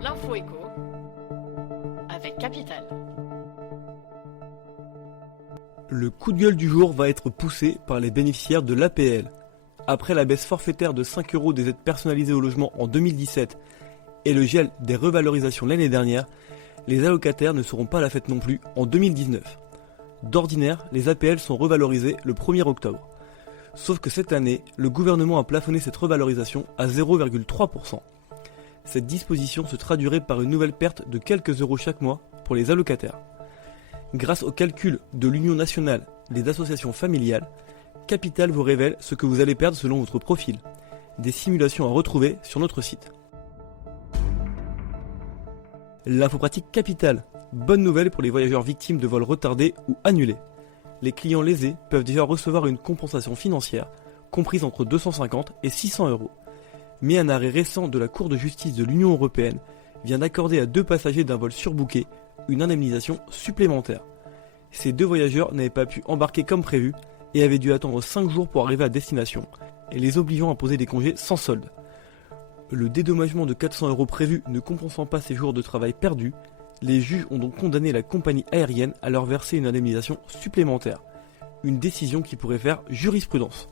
L'info éco avec Capital. Le coup de gueule du jour va être poussé par les bénéficiaires de l'APL. Après la baisse forfaitaire de 5 € des aides personnalisées au logement en 2017 et le gel des revalorisations l'année dernière, les allocataires ne seront pas à la fête non plus en 2019. D'ordinaire, les APL sont revalorisées le 1er octobre. Sauf que cette année, le gouvernement a plafonné cette revalorisation à 0,3%. Cette disposition se traduirait par une nouvelle perte de quelques euros chaque mois pour les allocataires. Grâce au calcul de l'Union nationale des associations familiales, Capital vous révèle ce que vous allez perdre selon votre profil. Des simulations à retrouver sur notre site. L'info pratique Capital. Bonne nouvelle pour les voyageurs victimes de vols retardés ou annulés. Les clients lésés peuvent déjà recevoir une compensation financière comprise entre 250 et 600 €. Mais un arrêt récent de la Cour de justice de l'Union européenne vient d'accorder à 2 passagers d'un vol surbooké une indemnisation supplémentaire. Ces 2 voyageurs n'avaient pas pu embarquer comme prévu et avaient dû attendre 5 jours pour arriver à destination, et les obligeant à poser des congés sans solde. Le dédommagement de 400 € prévu ne compensant pas ces jours de travail perdus, les juges ont donc condamné la compagnie aérienne à leur verser une indemnisation supplémentaire. Une décision qui pourrait faire jurisprudence.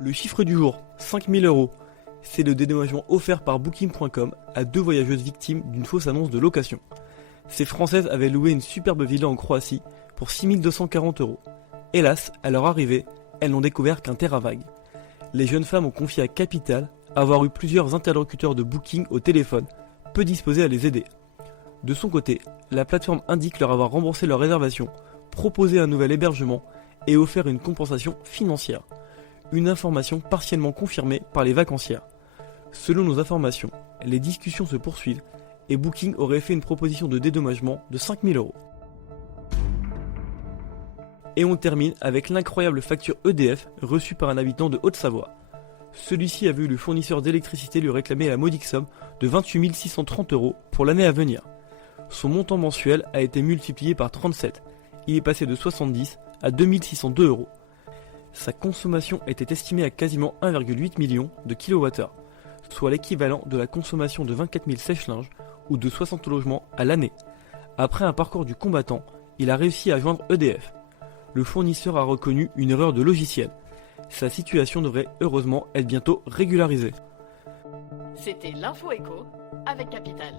Le chiffre du jour, 5 000 €. C'est le dédommagement offert par Booking.com à 2 voyageuses victimes d'une fausse annonce de location. Ces Françaises avaient loué une superbe villa en Croatie pour 6 240 €. Hélas, à leur arrivée, elles n'ont découvert qu'un terrain vague. Les jeunes femmes ont confié à Capital avoir eu plusieurs interlocuteurs de Booking au téléphone, peu disposés à les aider. De son côté, la plateforme indique leur avoir remboursé leur réservation, proposé un nouvel hébergement et offert une compensation financière. Une information partiellement confirmée par les vacancières. Selon nos informations, les discussions se poursuivent et Booking aurait fait une proposition de dédommagement de 5 000 €. Et on termine avec l'incroyable facture EDF reçue par un habitant de Haute-Savoie. Celui-ci a vu le fournisseur d'électricité lui réclamer la modique somme de 28 630 € pour l'année à venir. Son montant mensuel a été multiplié par 37. Il est passé de 70 à 2 602 €. Sa consommation était estimée à quasiment 1,8 million de kWh, soit l'équivalent de la consommation de 24 000 sèche-linges ou de 60 logements à l'année. Après un parcours du combattant, il a réussi à joindre EDF. Le fournisseur a reconnu une erreur de logiciel. Sa situation devrait heureusement être bientôt régularisée. C'était l'info éco avec Capital.